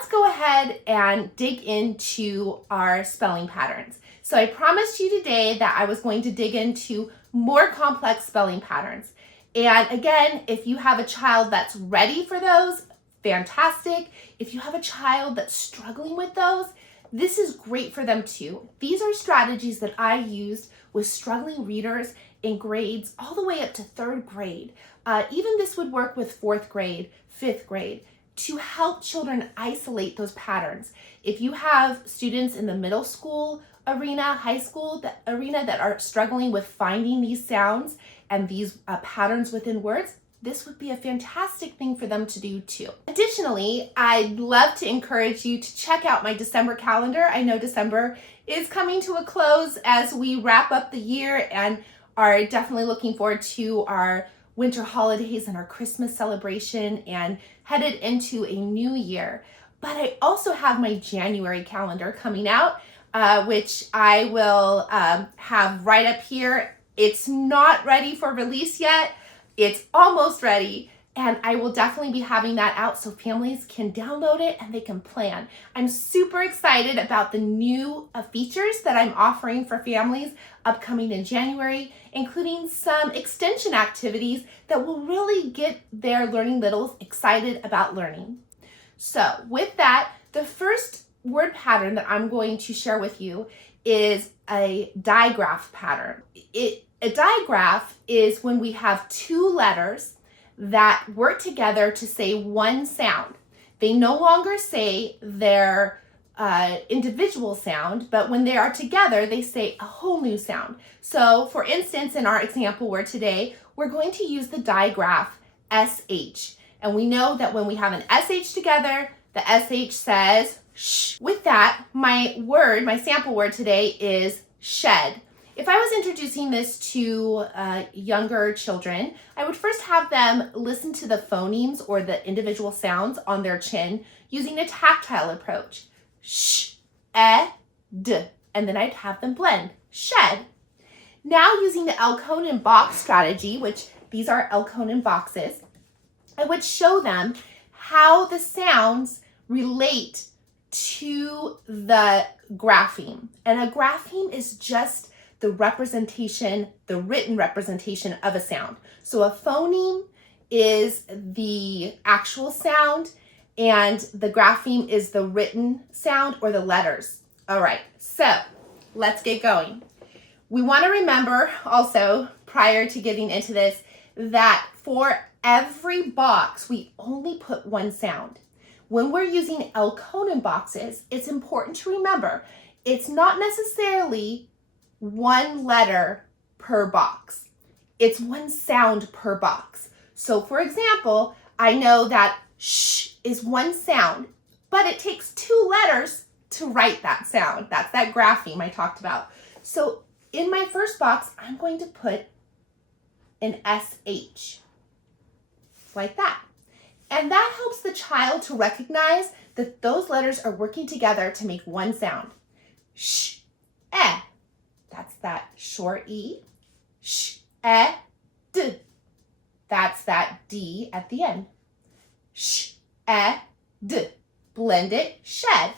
let's go ahead and dig into our spelling patterns. So I promised you today that I was going to dig into more complex spelling patterns. And again, if you have a child that's ready for those, fantastic. If you have a child that's struggling with those, this is great for them too. These are strategies that I used with struggling readers in grades all the way up to 3rd grade. Even this would work with 4th grade, 5th grade, to help children isolate those patterns. If you have students in the middle school arena, high school arena that are struggling with finding these sounds and these patterns within words, this would be a fantastic thing for them to do too. Additionally, I'd love to encourage you to check out my December calendar. I know December is coming to a close as we wrap up the year and are definitely looking forward to our winter holidays and our Christmas celebration and headed into a new year. But I also have my January calendar coming out, which I will have right up here. It's not ready for release yet. It's almost ready, and I will definitely be having that out so families can download it and they can plan. I'm super excited about the new features that I'm offering for families upcoming in January, including some extension activities that will really get their learning littles excited about learning. So with that, the first word pattern that I'm going to share with you is a digraph pattern. A digraph is when we have 2 letters that work together to say one sound. They no longer say their individual sound, but when they are together, they say a whole new sound. So for instance, in our example word today, we're going to use the digraph SH. And we know that when we have an SH together, the SH says sh. With that, my sample word today is shed. If I was introducing this to younger children, I would first have them listen to the phonemes or the individual sounds on their chin using a tactile approach. Sh, d, and then I'd have them blend. Shed. Now using the Phoneme box strategy, which these are Phoneme boxes, I would show them how the sounds relate to the grapheme. And a grapheme is just the representation, the written representation of a sound. So a phoneme is the actual sound and the grapheme is the written sound or the letters. All right, so let's get going. We want to remember also, prior to getting into this, that for every box, we only put one sound. When we're using Phoneme boxes, it's important to remember it's not necessarily one letter per box. It's one sound per box. So for example, I know that sh is one sound, but it takes 2 letters to write that sound. That's that grapheme I talked about. So in my first box, I'm going to put an SH, like that. And that helps the child to recognize that those letters are working together to make one sound. Sh, eh. That's that short E. Sh, d. That's that D at the end. Sh, d. Blend it, shed.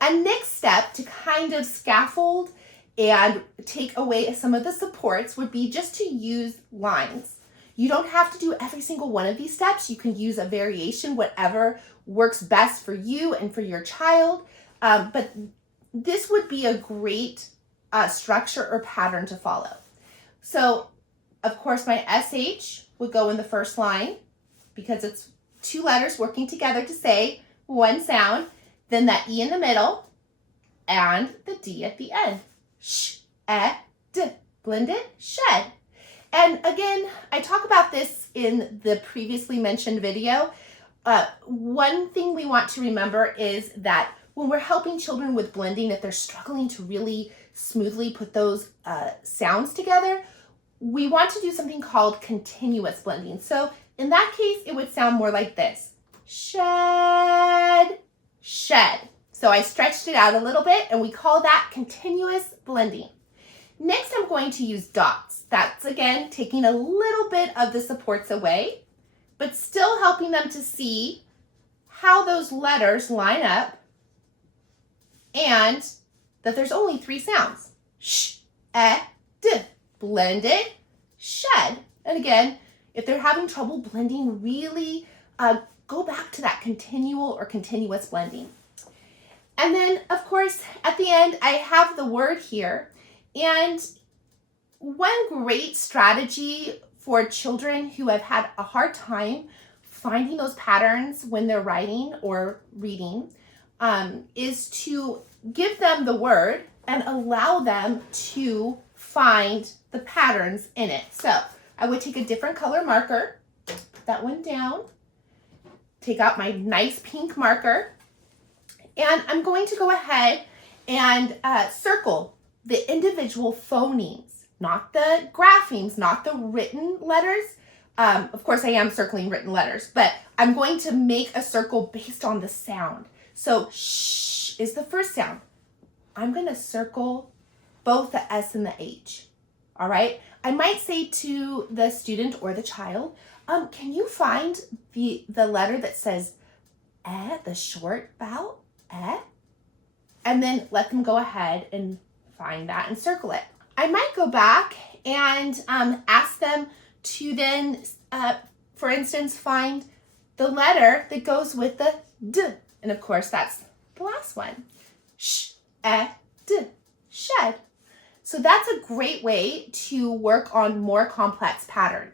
A next step to kind of scaffold and take away some of the supports would be just to use lines. You don't have to do every single one of these steps. You can use a variation, whatever works best for you and for your child. But this would be a great structure or pattern to follow. So, of course, my SH would go in the first line because it's 2 letters working together to say one sound, then that E in the middle, and the D at the end. Sh, d. Blend it, shed. And again, I talk about this in the previously mentioned video. One thing we want to remember is that when we're helping children with blending, if they're struggling to really smoothly put those sounds together, we want to do something called continuous blending. So in that case, it would sound more like this. Shed, shed. So I stretched it out a little bit and we call that continuous blending. Next, I'm going to use dots. That's again, taking a little bit of the supports away, but still helping them to see how those letters line up and that there's only 3 sounds. Sh, d, blended, shed. And again, if they're having trouble blending, really go back to that continual or continuous blending. And then, of course, at the end, I have the word here. And one great strategy for children who have had a hard time finding those patterns when they're writing or reading is to give them the word and allow them to find the patterns in it. So I would take a different color marker, put that one down, take out my nice pink marker, and I'm going to go ahead and circle the individual phonemes, not the graphemes, not the written letters. Of course, I am circling written letters, but I'm going to make a circle based on the sound. So sh is the first sound. I'm going to circle both the S and the H. All right. I might say to the student or the child, can you find the letter that says the short vowel, and then let them go ahead and find that and circle it. I might go back and ask them to then, for instance, find the letter that goes with the D. And of course, that's the last one. Sh, d, shed. So that's a great way to work on more complex patterns.